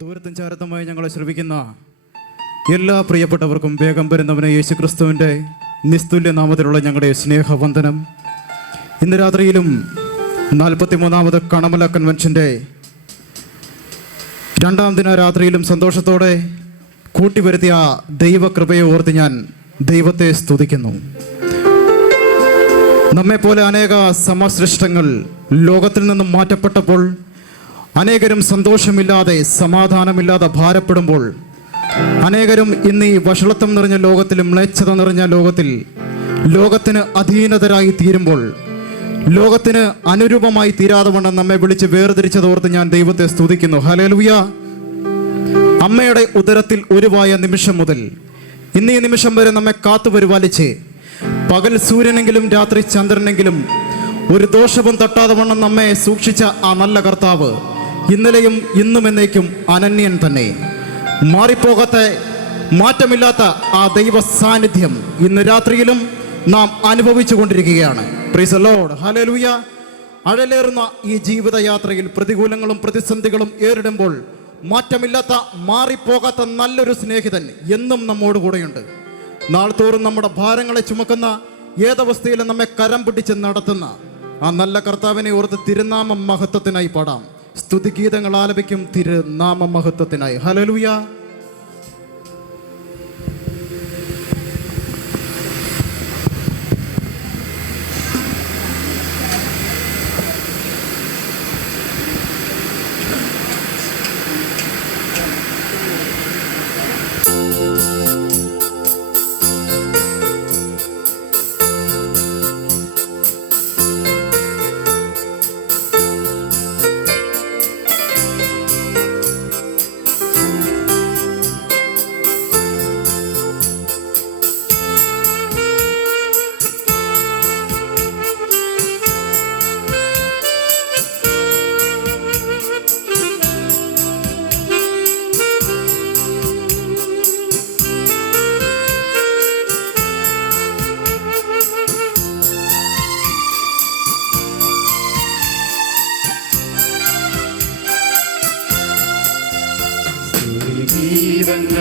ദൂരത്തും ചേർത്തുമായി ഞങ്ങളെ ശ്രമിക്കുന്ന എല്ലാ പ്രിയപ്പെട്ടവർക്കും വേഗം വരുന്നവനെ യേശുക്രിസ്തുവിൻ്റെ നിസ്തുല്യ നാമത്തിലുള്ള ഞങ്ങളുടെ സ്നേഹവന്ദനം. ഇന്ന് രാത്രിയിലും 43ാമത് കണമല കൺവെൻഷൻ്റെ 2ാം ദിന രാത്രിയിലും സന്തോഷത്തോടെ കൂട്ടിവരുത്തിയ ദൈവകൃപയെ ഓർത്ത് ഞാൻ ദൈവത്തെ സ്തുതിക്കുന്നു. നമ്മെപ്പോലെ അനേക സമസൃഷ്ടങ്ങൾ ലോകത്തിൽ നിന്നും മാറ്റപ്പെട്ടപ്പോൾ, അനേകരും സന്തോഷമില്ലാതെ സമാധാനമില്ലാതെ ഭാരപ്പെടുമ്പോൾ, അനേകരും ഇന്ന് ഈ വഷളത്വം നിറഞ്ഞ ലോകത്തിൽ, മ്ലേച്ഛത നിറഞ്ഞ ലോകത്തിൽ ലോകത്തിന് അധീനതരായി തീരുമ്പോൾ, ലോകത്തിന് അനുരൂപമായി തീരാതെ വണ്ണം നമ്മെ വിളിച്ച് വേർതിരിച്ചതോർത്ത് ഞാൻ ദൈവത്തെ സ്തുതിക്കുന്നു. ഹല്ലേലൂയ. അമ്മയുടെ ഉദരത്തിൽ ഉരുവായ നിമിഷം മുതൽ ഇന്ന് ഈ നിമിഷം വരെ നമ്മെ കാത്തു പരിപാലിച്ച്, പകൽ സൂര്യനെങ്കിലും രാത്രി ചന്ദ്രനെങ്കിലും ഒരു ദോഷവും തട്ടാതെ വണ്ണം നമ്മെ സൂക്ഷിച്ച ആ നല്ല കർത്താവ് ഇന്നലെയും ഇന്നും എന്നേക്കും അനന്യൻ തന്നെ. മാറിപ്പോകാത്ത, മാറ്റമില്ലാത്ത ആ ദൈവ സാന്നിധ്യം ഇന്ന് രാത്രിയിലും നാം അനുഭവിച്ചു കൊണ്ടിരിക്കുകയാണ്. Praise the Lord. ഹല്ലേലൂയ. അഴലേറുന്ന ഈ ജീവിതയാത്രയിൽ പ്രതികൂലങ്ങളും പ്രതിസന്ധികളും ഏറിടുമ്പോൾ മാറ്റമില്ലാത്ത, മാറിപ്പോകാത്ത നല്ലൊരു സ്നേഹിതൻ എന്നും നമ്മോട് കൂടെയുണ്ട്. നാൾ തോറും നമ്മുടെ ഭാരങ്ങളെ ചുമക്കുന്ന, ഏതവസ്ഥയിലും നമ്മെ കരം പിടിച്ച് നടത്തുന്ന ആ നല്ല കർത്താവിനെ ഓർത്ത് തിരുനാമ മഹത്വത്തിനായി പാടാം. സ്തുതിഗീതങ്ങൾ ആലപിക്കും തിരുനാമ മഹത്വത്തിനായി. ഹല്ലേലൂയ.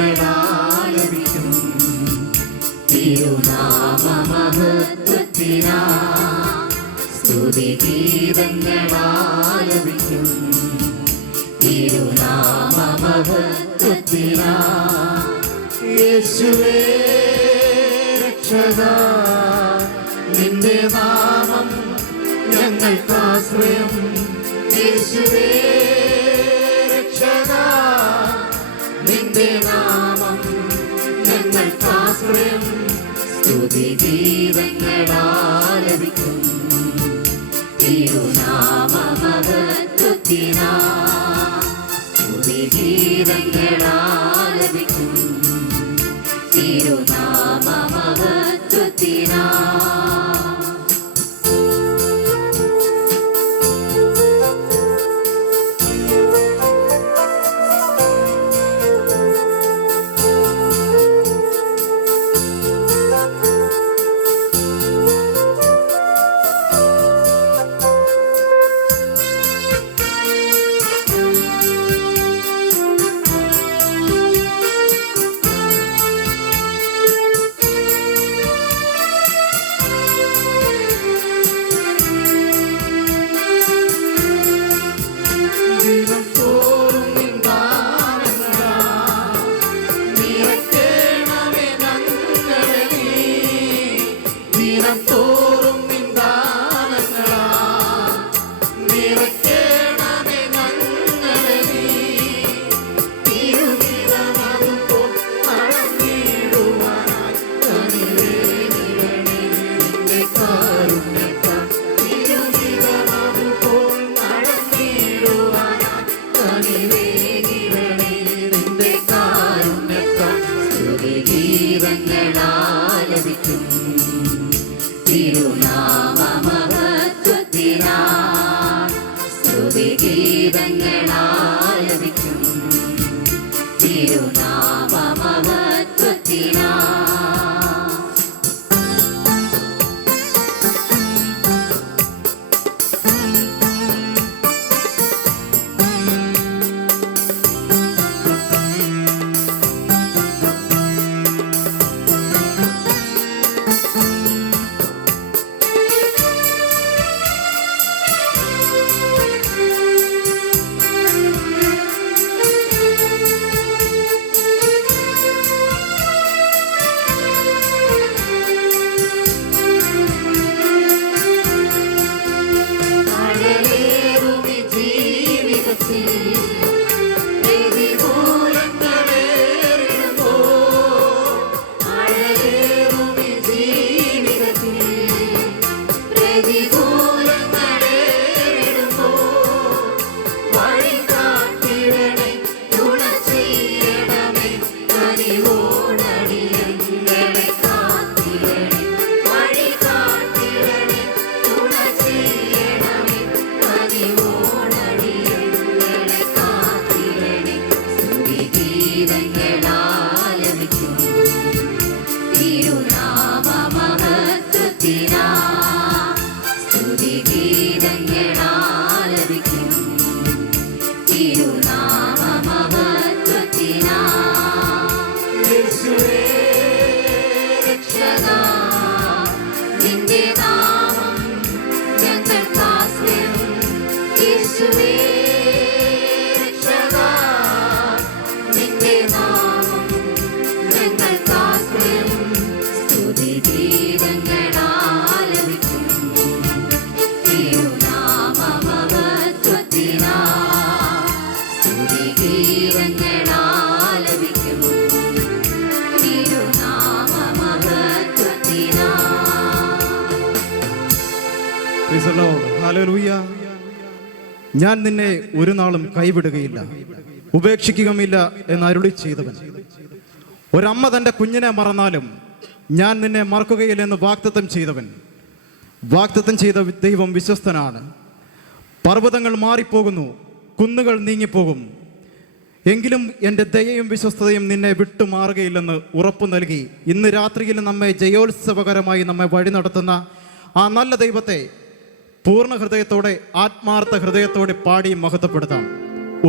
ഗീതങ്ങളാലപിക്കും തിരുനാമമഹത്വത്തിനാ, സ്തുതിഗീതങ്ങളാലപിക്കും തിരുനാമമഹത്വത്തിനാ. യേശുവേ രക്ഷകാ, നിന്റെ നാമം ഞങ്ങൾക്കാശ്രയം. യേശുവേ രക്ഷകാ, നിന്റെ നാമം ഞങ്ങൾക്കാശ്രയം. സ്തുതിഗീതങ്ങളാലപിക്കും തിരുനാമമഹത്വത്തിനാ, സ്തുതിഗീതങ്ങളാലപിക്കും തിരുനാമമഹത്വത്തിനാ. ഗീതങ്ങളാലപിക്കും തിരുനാമമഹത്വത്തിനാ, സ്തുതിഗീതങ്ങളാലപിക്കും തിരുനാമമഹത്വത്തിനാ. നിന്റെ നാമം ഞങ്ങൾക്കാശ്രയം. സ്തുതിഗീതങ്ങളാലപിക്കും തിരുനാമമഹത്വത്തിനായി. സ്തുതിഗീതങ്ങളാലപിക്കും തിരുനാമമഹത്വത്തിനായി. Praise the Lord. Hallelujah. ഞാൻ നിന്നെ ഒരു നാളും കൈവിടുകയില്ല, ഉപേക്ഷിക്കുകയുമില്ല എന്ന് അരുളി ചെയ്തവൻ. ഒരമ്മ തൻ്റെ കുഞ്ഞിനെ മറന്നാലും ഞാൻ നിന്നെ മറക്കുകയില്ല എന്ന് വാഗ്ദത്തം ചെയ്തവൻ. വാഗ്ദത്തം ചെയ്ത ദൈവം വിശ്വസ്തനാണ്. പർവ്വതങ്ങൾ മാറിപ്പോകുന്നു, കുന്നുകൾ നീങ്ങിപ്പോകും, എങ്കിലും എൻ്റെ ദയയും വിശ്വസ്തതയും നിന്നെ വിട്ടുമാറുകയില്ലെന്ന് ഉറപ്പു നൽകി ഇന്ന് രാത്രിയിൽ നമ്മെ ജയോത്സവകരമായി നമ്മെ വഴി നടത്തുന്ന ആ നല്ല ദൈവത്തെ പൂർണ്ണ ഹൃദയത്തോടെ, ആത്മാർത്ഥ ഹൃദയത്തോടെ പാടി മഹത്വപ്പെടുത്താം.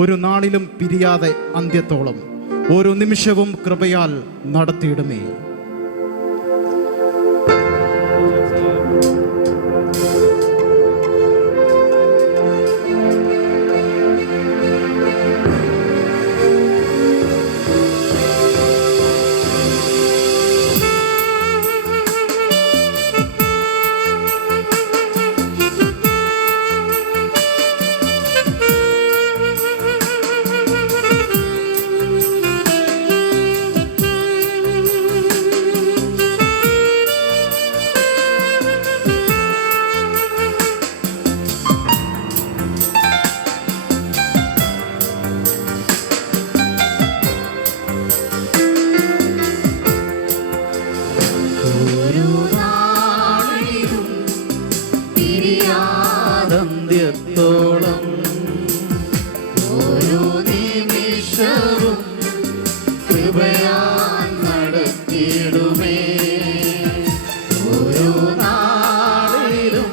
ഒരു നാളിലും പിരിയാതെ അന്ത്യത്തോളം ഓരോ നിമിഷവും കൃപയാൽ നടത്തിയിടുമേ. അന്ത്യത്തോളം ഓരോ നിമിഷവും കൃപയാൽ നടത്തിയിടുമേ. ഓരോ നാളിലും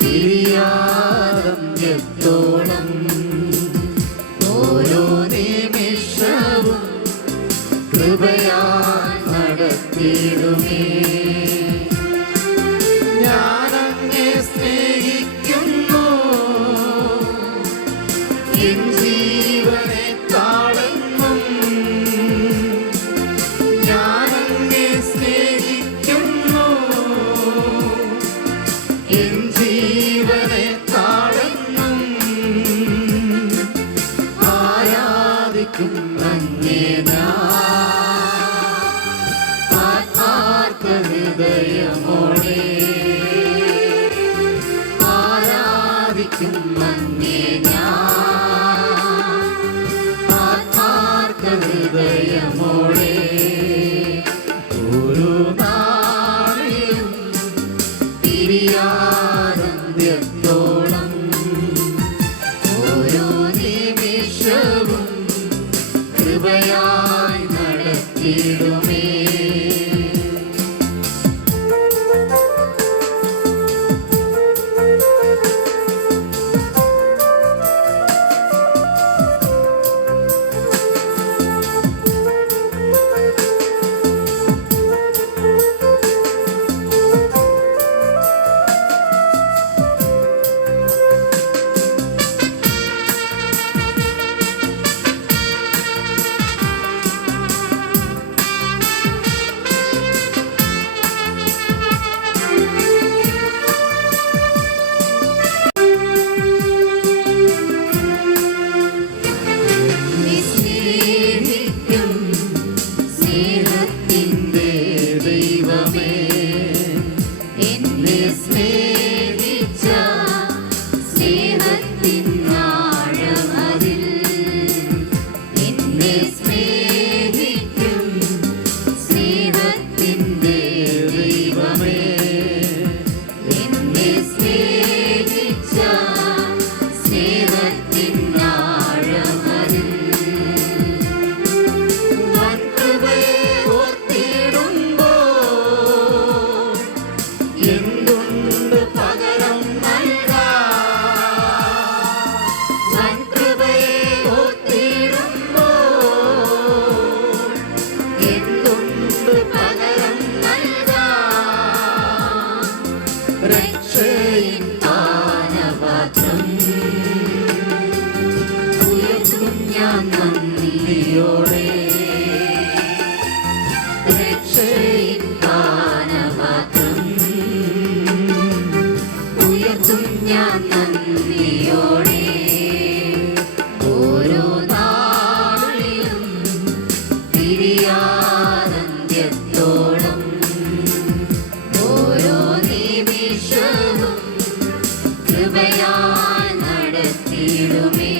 തിരിയാതന്ത്യത്തോളം ഓരോ നിമിഷവും കൃപയാൽ നടത്തിയിടുമേ. ഞാനങ്ങേ സ്നേഹിക്കുന്നു എൻ ജീവനെക്കാളെന്നും. ഞാനങ്ങേ സ്നേഹിക്കുന്നു എൻ ജീവനെക്കാളെന്നും. ആരാധിക്കും അങ്ങേ ആത്മാർത്ഥ ഹൃദയമോടെ. ആരാധിക്കും അങ്ങേ ആത്മാർത്ഥ ഹൃദയമോടെ. ഒരു നാളിലും തിരിയാതന്ത്യത്തോളം ഓരോ നിമിഷവും കൃപയായി നടത്തിയിടുമേ. നന്ദിയോടെ രക്ഷയിൻ പാനപാത്രം ഉയർത്തും ഞാൻ നന്ദിയോടെ ഓരോ നാളിലും തിരിയാനന്ത്യത്തോളം ഓരോ നിമിഷവും കൃപയാൽ നടത്തിയിടുമേ.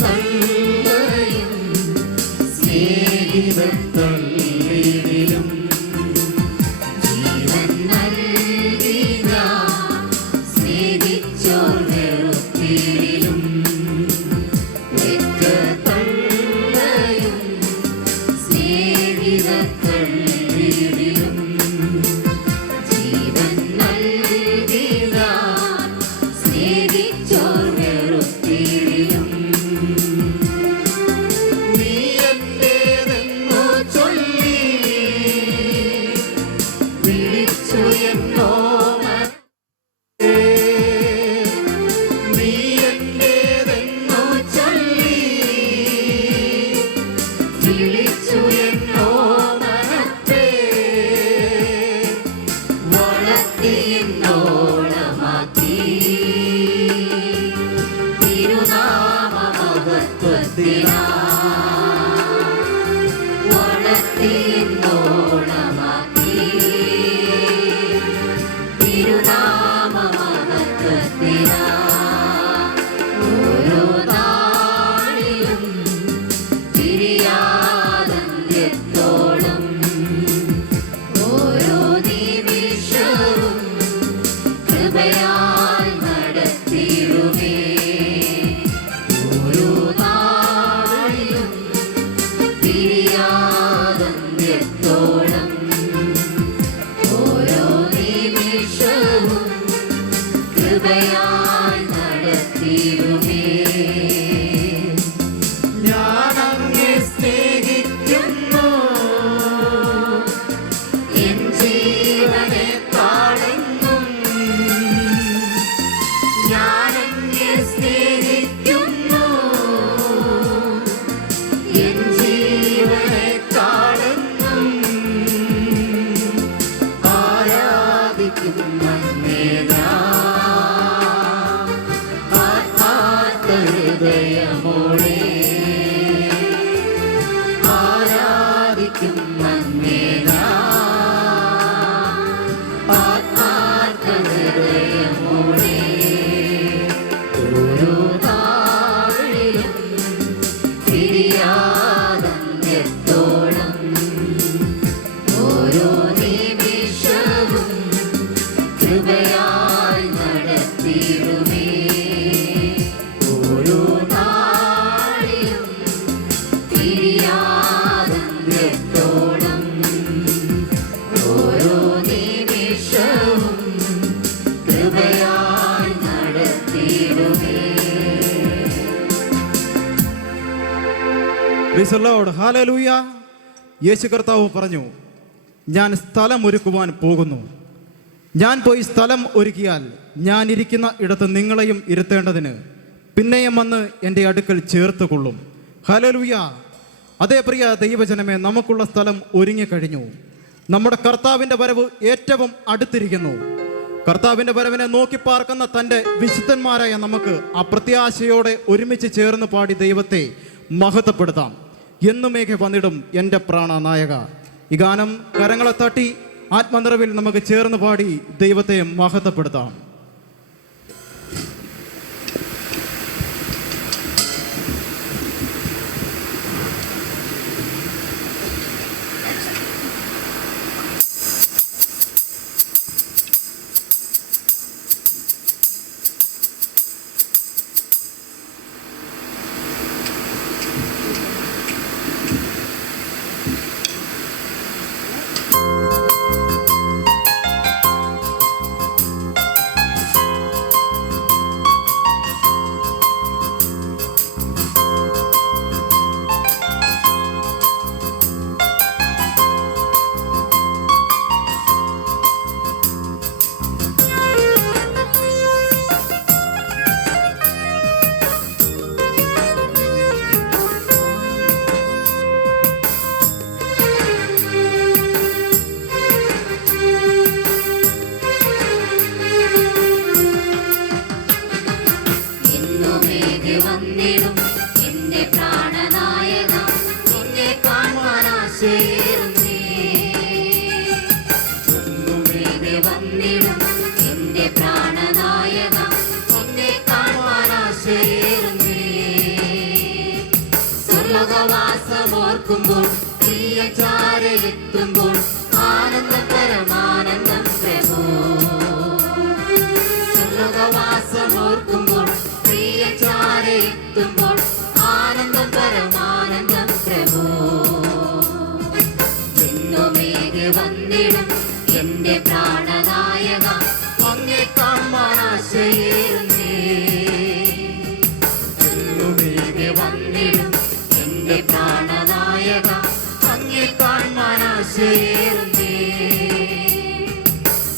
തള്ളയും സ്നേഹിതത്തള്ളിലും ജീവൻ നൽകി ഞാൻ സ്നേഹിച്ചോർ വെറുപ്പിലും തള്ളയും സ്നേഹിതത്തള്ളിലും ജീവൻ നൽകി ഞാൻ സ്നേഹിച്ചോർ വെറുപ്പിലും ഓരോ നാളിലും തിരിയാനന്ത്യത്തോളം ഓരോ നിമിഷവും കൃപയാൽ നടത്തിയിടുമേ. ഓരോ നാളിലും തിരിയാനന്ത്യത്തോളം ഓരോ നിമിഷവും കൃപയാൽ നടത്തിയിടുമേ. ഞാൻ അങ്ങേ സ്നേഹിക്കുന്നു എൻ ജീവനെ താഴുന്നും. ഞാൻ അങ്ങേ സ്നേഹിക്കുന്നു എൻ ജീവനെ താഴുന്നും. ആരാധിക്കും ഹൃദയമോടെ ആരാധിക്കും ഹൃദയമോടെ ഓരോ നാളിലും തിരിയാനന്ത്യത്തോളം ഓരോ നിമിഷവും കൃപയാൽ നടത്തിയിടുമേ. ഓരോ നാളിലും തിരിയാനന്ത്യത്തോളം ഓരോ നിമിഷവും കൃപയാൽ നടത്തിയിടുമേ. Praise the Lord. Hallelujah. യേശു കർത്താവ് പറഞ്ഞു, ഞാൻ സ്ഥലം ഒരുക്കുവാൻ പോകുന്നു. ഞാൻ പോയി സ്ഥലം ഒരുക്കിയാൽ ഞാൻ ഇരിക്കുന്ന ഇടത്ത് നിങ്ങളെയും ഇരുത്തേണ്ടതിന് പിന്നെയും വന്ന് എൻ്റെ അടുക്കൽ ചേർത്ത് കൊള്ളും. ഹല്ലേലൂയ. അതേ പ്രിയ ദൈവജനമേ, നമുക്കുള്ള സ്ഥലം ഒരുങ്ങിക്കഴിഞ്ഞു. നമ്മുടെ കർത്താവിൻ്റെ വരവ് ഏറ്റവും അടുത്തിരിക്കുന്നു. കർത്താവിൻ്റെ വരവിനെ നോക്കി പാർക്കുന്ന തൻ്റെ വിശുദ്ധന്മാരായ നമുക്ക് അപ്രത്യാശയോടെ ഒരുമിച്ച് ചേർന്ന് പാടി ദൈവത്തെ മഹത്വപ്പെടുത്താം. എന്നുമേഘ വന്നിടും എൻ്റെ പ്രാണനായക. ഈ ഗാനം കരങ്ങളെ തട്ടി ആത്മനിറവിൽ നമുക്ക് ചേർന്ന് പാടി ദൈവത്തെ മഹത്വപ്പെടുത്താം. വന്നിടും എന്റെ പ്രാണനായക നിന്നെ കാണുവാൻ ആശയേറുന്നേ എന്നുമേലെ വന്നിടും എന്റെ പ്രാണനായക നിന്നെ കാണുവാൻ ആശയേറുന്നേ സ്വർലോകവാസമോർക്കുമ്പോൾ പ്രിയചാരയെത്തുമ്പോൾ ആനന്ദം പരമാനന്ദം പ്രഭോ സ്വർലോകവാസമോർക്കുമ്പോൾ പ്രിയചാരയെത്തുമ്പോൾ ആനന്ദം പരമാനന്ദം പ്രഭോ എന്നുമേകെ വന്നിടും എന്റെ പ്രാണനായക അങ്ങേ കാണുവാൻ ആശയേറുന്നേ എന്നുമേകെ വന്നിടും എന്റെ പ്രാണനായക അങ്ങേ കാണുവാൻ ആശയേറുന്നേ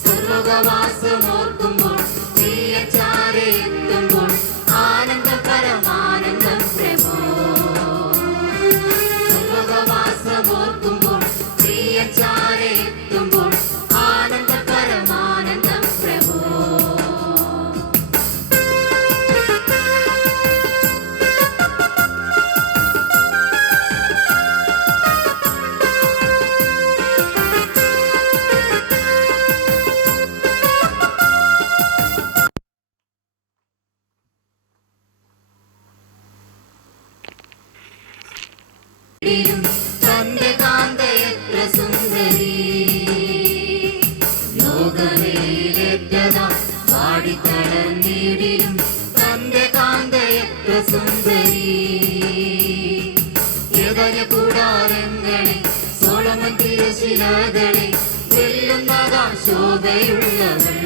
സ്വർലോകവാസമോർക്കുമ്പോൾ പ്രിയചാരയെത്തുമ്പോൾ ആനന്ദം പരമാനന്ദം പ്രഭോ സ്വർലോകവാസമോർക്കുമ്പോൾ പ്രിയചാരയെത്തുമ്പോൾ ആനന്ദം പരമാനന്ദം പ്രഭോ തന്റെ കാന്ത എത്ര സുന്ദരി ലോകമേറ്റതാ പാടിത്തളർന്നിടിലും തന്റെ കാന്ത എത്ര സുന്ദരി ഏതര കൂടാരങ്ങളെ സോളമൻ തിരശിലകളെ വെല്ലുന്നതാം ശോഭയുള്ളവൾ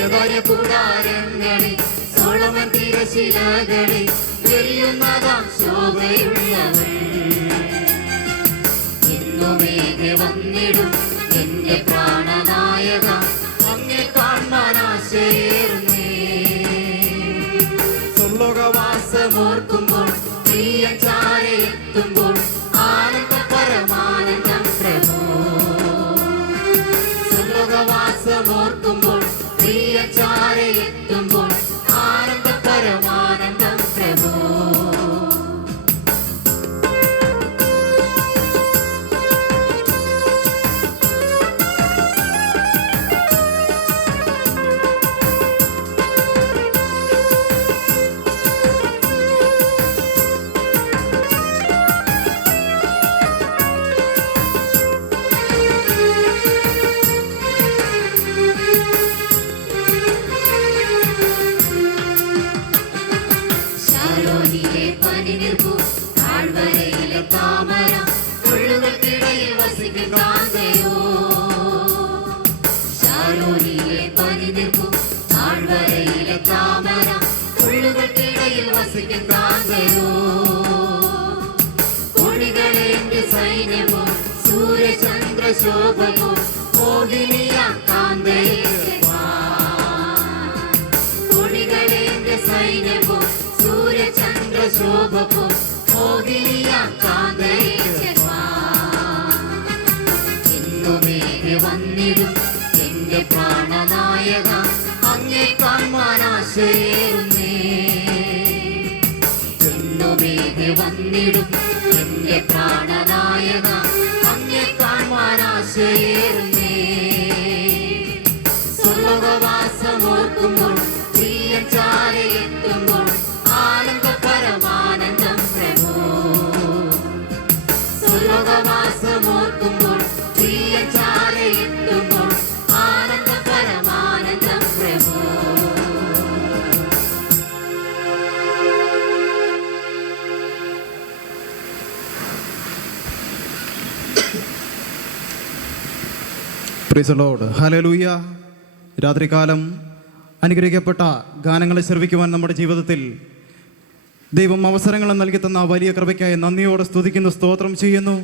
ഏതര കൂടാരങ്ങളെ സോളമൻ തിരശിലകളെ വെല്ലുന്നതാം ശോഭയുള്ളവൾ എന്നുമേകെ വന്നിടും എന്റെ പ്രാണനായക അങ്ങേ കാണുവാൻ ആശയേറുന്നേ സ്വർലോകവാസമോർക്കുമ്പോൾ പ്രിയചാരയെത്തുമ്പോൾ ആനന്ദം പരമാനന്ദം പ്രഭോ സ്വർലോകവാസമോർക്കുമ്പോൾ പ്രിയചാരയെത്തുമ്പോൾ ആനന്ദം പരമാനന്ദം പ്രഭോ ശാരോനിലെ പനിനിൽപ്പൂ താഴ്വരയിലെ താമര മുള്ളുകൾക്കിടയിൽ വസിക്കും കാന്തയോ ശാരോനിലെ പനിനിൽപ്പൂ താഴ്വരയിലെ താമര മുള്ളുകൾക്കിടയിൽ വസിക്കും കാന്തയോ കൊടികളെ എന്റെ സൈന്യമോ സൂര്യചന്ദ്രശോഭമോ മോഹിനിയാം കാന്തയെ കൊടികളെ എന്റെ സൈന്യമോ സൂര്യചന്ദ്രശോഭമോ മോഹിനിയാം കാന്തയെ എന്നുമേകെ വന്നിടും എന്റെ പ്രാണനായക അങ്ങേ കാണുവാൻ ആശയേറുന്നേ എന്നുമേകെ വന്നിടും എന്റെ പ്രാണനായക അങ്ങേ കാണുവാൻ ആശയേറുന്നേ സ്വർലോകവാസമോർക്കുമ്പോൾ പ്രിയചാരയെത്തുമ്പോൾ ആനന്ദം പരമാനന്ദം പ്രഭോ സ്വർലോകവാസമോർക്കുമ്പോൾ പ്രിയചാരയെത്തുമ്പോൾ ആനന്ദം പരമാനന്ദം പ്രഭോ പ്രൈസ് ദി ലോർഡ്. ഹല്ലേലൂയ. രാത്രികാലം അനുഗ്രഹിക്കപ്പെട്ട ഗാനങ്ങളെ ശ്രവിക്കുവാൻ നമ്മുടെ ജീവിതത്തിൽ ദൈവം അവസരങ്ങൾ നൽകി തന്ന വലിയ കൃപയ്ക്കായി നന്ദിയോടെ സ്തുതിക്കുന്നു, സ്തോത്രം ചെയ്യുന്നു.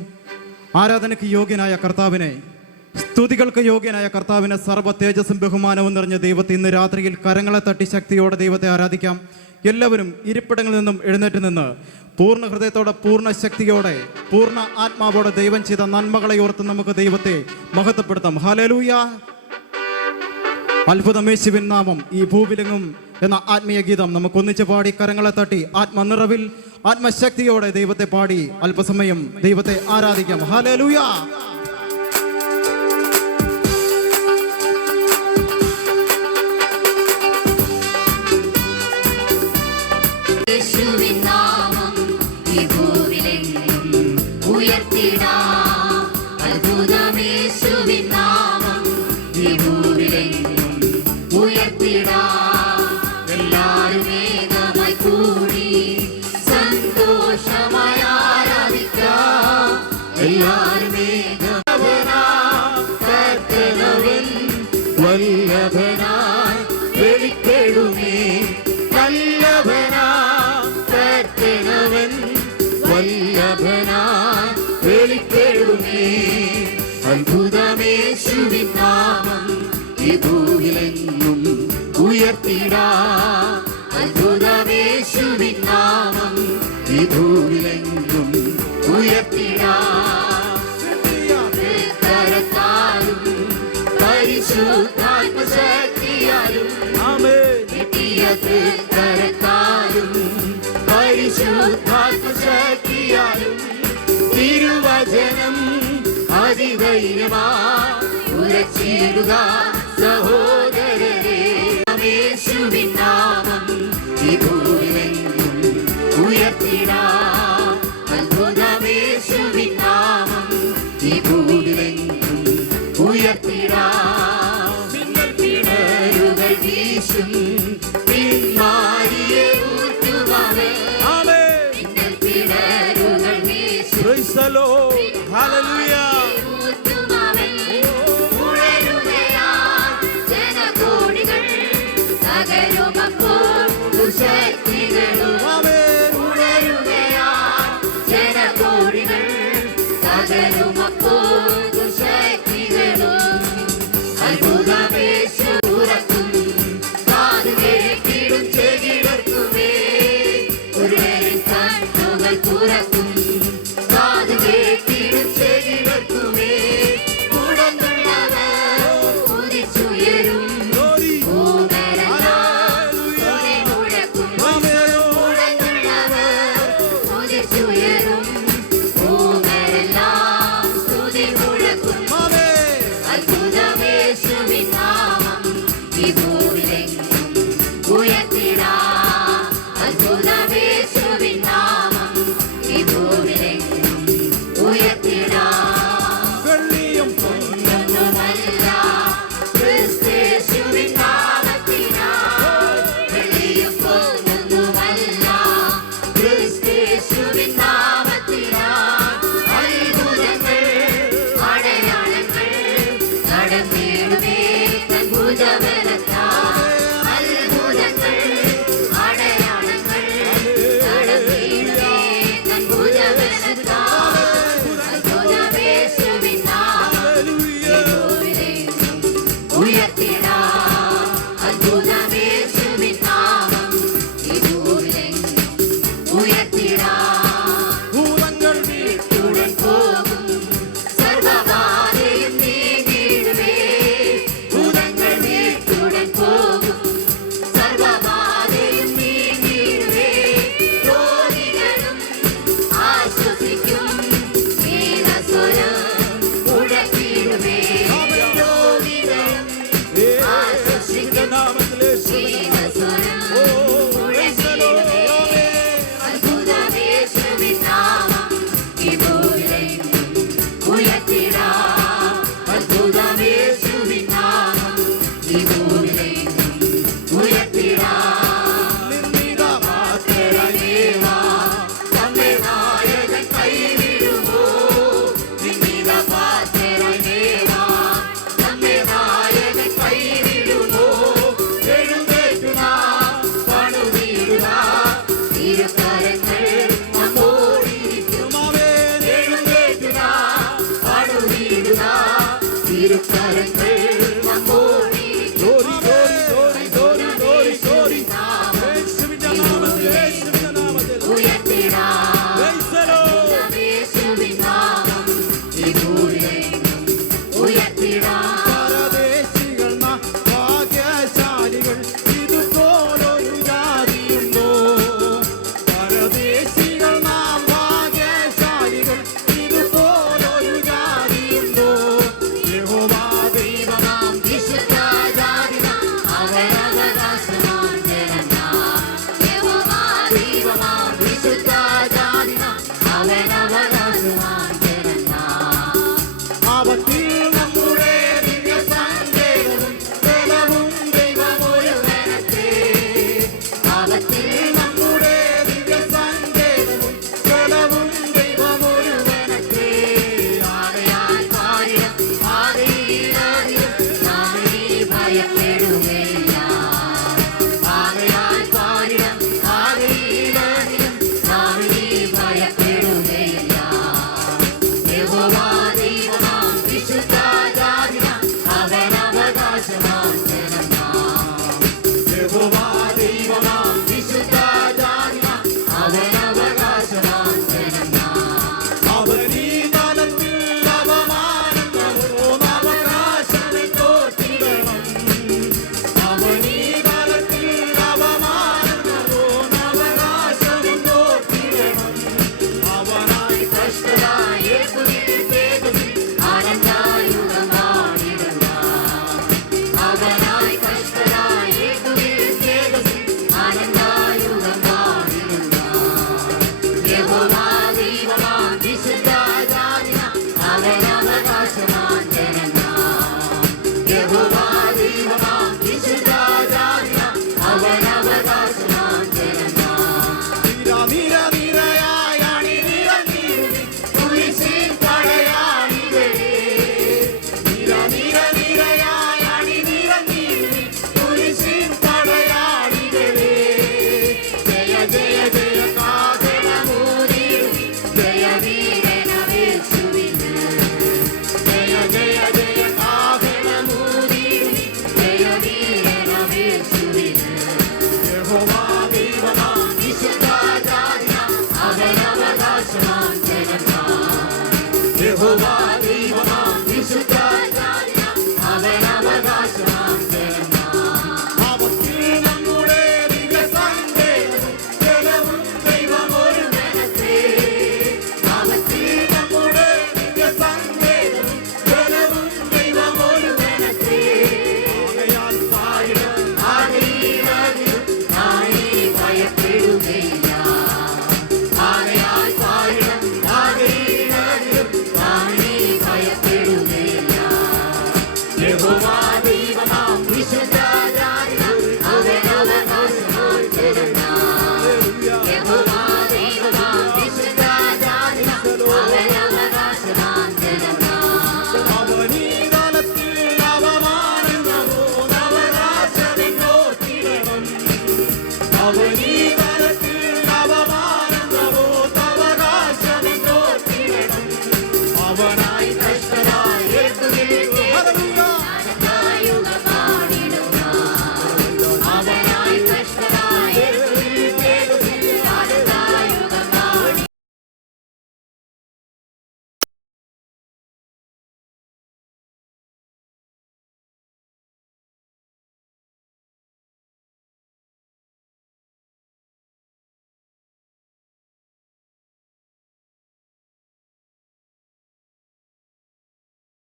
ആരാധനയ്ക്ക് യോഗ്യനായ കർത്താവിനെ, സ്തുതികൾക്ക് യോഗ്യനായ കർത്താവിനെ, സർവ്വ തേജസ്സും ബഹുമാനവും നിറഞ്ഞ ദൈവത്തെ ഇന്ന് രാത്രിയിൽ കരങ്ങളെ തട്ടി ശക്തിയോടെ ദൈവത്തെ ആരാധിക്കാം. എല്ലാവരും ഇരിപ്പിടങ്ങളിൽ നിന്നും എഴുന്നേറ്റ് നിന്ന് പൂർണ്ണ ഹൃദയത്തോടെ, പൂർണ്ണ ശക്തിയോടെ, പൂർണ്ണ ആത്മാവോടെ ദൈവം ചെയ്ത നന്മകളെ ഓർത്ത് നമുക്ക് ദൈവത്തെ മഹത്വപ്പെടുത്താം. ഹല്ലേലൂയ. അത്ഭുതമേശുവിൻ നാമം ഈ ഭൂവിലെങ്ങും എന്ന ആത്മീയ ഗീതം നമുക്ക് ഒന്നിച്ച് പാടി കരങ്ങളെ തട്ടി ആത്മനിറവിൽ ആത്മശക്തിയോടെ ദൈവത്തെ പാടി അല്പസമയം ദൈവത്തെ ആരാധിക്കാം. ഹല്ലേലൂയ. യേശുവിൻ നാമം ഈ ഭൂവിലെങ്ങും ഉയർത്തിടാം. അത്ഭുതമേശുവിൻ നാമം ഈ ഭൂവിലെങ്ങും ഉയർത്തിടാം. എല്ലാവരും ഏകമായി കൂടി സന്തോഷമായി ആരാധിക്കാം. എല്ലാവരും കർത്തനവൻ വല്ലഭനായി വെളിപ്പെടുമേ. കർത്തനവൻ വല്ലഭനായി വെളിപ്പെടുമേ. അത്ഭുതമേശുവിൻ നാമം ഈ ഭൂവിലെങ്ങും ഉയർത്തിടാം. അത്ഭുതമേശുവിൻ നാമം ഈ ഭൂവിലെങ്ങും ഉയർത്തിടാം. കരത്താലും പരിശുദ്ധാത്മശക്തിയാലും കരത്താലും പരിശുദ്ധാത്മശക്തിയാലും തിരുവചനം അതിധൈര്യമായി ഉറച്ചിടുക സഹോദരരെ. യേശുവിൻ നാമം ഈ ഭൂവിലെങ്ങും ഉയർത്തിടാം. അത്ഭുതമേശുവിൻ നാമം ഈ ഭൂവിലെങ്ങും ഉയർത്തിടാം. പിണരുകൾ വീശും പിന്മാരിയെ ഊറ്റുമവൻ. പിണരുകൾ വീശും ഊറ്റുമവൻ. ഉണരുകയാൽ ജനകോടികൾ തകരുമപ്പോൾ ദുശക്തികളും. ഉണരുകയാൽ ജനകോടികൾ തകരുമപ്പോൾ ദുശക്തികളും. അത്ഭുതമേശു ഉറക്കും കാതു കേട്ടിടും ചെകിടർക്കുമേ. ഒരുവരിൻ കണ്ണുകൾ തുറക്കും കാതു കേട്ടിടും ചെകിടർക്കുമേ. ഉടന്നുള്ളവർ ഉദിച്ചുയരും ഭൂതരെല്ലാം സ്തുതി മുഴക്കും. ഉടന്നുള്ളവർ ഉദിച്ചുയരും ഭൂതരെല്ലാം സ്തുതി മുഴക്കും. അത്ഭുതമേശുവിൻ നാമം ഈ ഭൂവിലെങ്ങും ഉയർത്തിടാം. അത്ഭുതമേശുവിൻ നാമം ഈ ഭൂവിലെങ്ങും ഉയർത്തിടാം. വെള്ളിയും പൊന്നൊന്നുമല്ല ക്രിസ്തേശുവിൻ നാമത്തിനാൽ. വെള്ളിയും പൊന്നൊന്നുമല്ല ക്രിസ്തേശുവിൻ നാമത്തിനാൽ. അത്ഭുതങ്ങൾ അടയാളങ്ങൾ നടന്നിടുമേ തൻ ഭുജബലത്താൽ. അത്ഭുതങ്ങൾ അടയാളങ്ങൾ നടന്നിടുമേ തൻ ഭുജബലത്താൽ. അത്ഭുതമേശുവിൻ നാമം ഈ ഭൂവിലെങ്ങും ഉയർത്തിടാം. അത്ഭുതമേശുവിൻ നാമം ഈ ഭൂവിലെങ്ങും ഉയർത്തിടാം. ഭൂതങ്ങൾ വീട്ടുടൻ പോകും സർവബാധയും നീങ്ങിടുമേ. ഭൂതങ്ങൾ വീട്ടുടൻ പോകും സർവബാധയും നീങ്ങിടുമേ. രോഗികളും ആശ്വസിക്കും ഗീതസ്വരം മുഴക്കിടുമേ. രോഗികളും ആശ്വസിക്കും ഗീതസ്വരം മുഴക്കിടുമേ. അത്ഭുതമേശുവിൻ നാമം ഈ ഭൂവിലെങ്ങും ഉയർത്തിടാം. അത്ഭുതമേശുവിൻ നാമം ഈ ഭൂവിലെങ്ങും ഉയർത്തിടാം. നിർമ്മിതമാത്രയേവ നമ്മെ നായകൻ കൈവിടുമോ. നിർമ്മിതമാത്രയേവ നമ്മെ നായകൻ കൈവിടുമോ. എഴുന്നേറ്റുക പണിതിടുക തിരുക്കരങ്ങൾ നമ്മോടിരിക്കും. എഴുന്നേറ്റുക പണിതിടുക തിരുക്കരങ്ങൾ നമ്മോടിരിക്കും. അത്ഭുതമേശുവിൻ നാമം ഈ ഭൂവിലെങ്ങും ഉയർത്തിടാം. അത്ഭുതമേശുവിൻ നാമം ഈ ഭൂവിലെങ്ങും ഉയർത്തിടാം. ഭാഗ്യശാലികൾ ഇതുപോലോ അവത്തിൽ നമ്മുടെ ദിവ്യസങ്കേതവും ബലവും ദൈവമൊരുവനത്രേ. ആകയാൽ പാരിടം ആകയിലാകിലും നാം ഇനി ഭയപ്പെടുകയില്ല. ആകയാൽ പാരിടം ആകയിലാകിലും നാം ഇനി ഭയപ്പെടുകയില്ല. യഹോവാ ദൈവമാം വിശുദ്ധ ജാതിനാം അവൻ അവകാശമാം ജനം നാം. യഹോവാ ദൈവമാം വിശുദ്ധ ജാതിനാം അവൻ അവകാശമാം ജനം നാം. അവനീ കാലത്തിൽ അവമാനങ്ങളോനവകാശം തോറ്റിടണം. അവനീ കാലത്തിൽ അവമാനങ്ങളോനവകാശം തോറ്റിടണം. അവനായി കഷ്ടതായ തേജസ്സിൽ ആനന്ദായുഗമാണിടുന്ന. അവനായി കഷ്ടതായ തേജസ്സിൽ ആനന്ദായുഗമാണിടുന്ന. യഹോവാ ദൈവമാം വിശുദ്ധ ജാതിനാം അവൻ അവകാശമാം ജനം നാം. യഹോവാ ദൈവമാം വിശുദ്ധ ജാതിനാം അവൻ അവകാശമാം ജനം നാം. നിരനിരയായി അണിനിരന്നിരുന്നു കുരിശിൻ പടയാളികളേ, നിരനിരയായി അണിനിരന്നിരുന്നു കുരിശിൻ പടയാളികളേ, ജയ ജയ ജയ കാഹളമൂതിടുവിൻ, ജയവീരനവേശുവിന്. ജയ ജയ ജയ കാഹളമൂതിടുവിൻ, ജയവീരനവേശുവിന്. യഹോവാ ദൈവമാം വിശുദ്ധ ജാതിനാം അവൻ അവകാശമാം ജനം നാം. യഹോവാ ദൈവമാം വിശുദ്ധ ജാതിനാം അവൻ അവകാശമാം ജനം നാം. അവത്തിൽ നമ്മുടെ ദിവ്യസങ്കേതവും ബലവും ദൈവമൊരുവനത്രേ. അവത്തിൽ നമ്മുടെ ദിവ്യസങ്കേതവും ബലവും ദൈവമൊരുവനത്രേ. ആകയാൽ പാരിടം ആകയിലാകിലും നാം ഇനി ഭയപ്പെടുകയില്ല. ആകയാൽ പാരിടം ആകയിലാകിലും നാം ഇനി ഭയപ്പെടുകയില്ല. യഹോവാ ദൈവമാം വിശുദ്ധ ജാതിനാം അവൻ അവകാശമാം ജനം നാം. യഹോവാ ദൈവമാം വിശുദ്ധ ജാതിനാം അവൻ അവകാശമാം ജനം നാം. അവനീ കാലത്തിൽ അവമാനങ്ങളോനവകാശം തോറ്റിടണം. അവനീ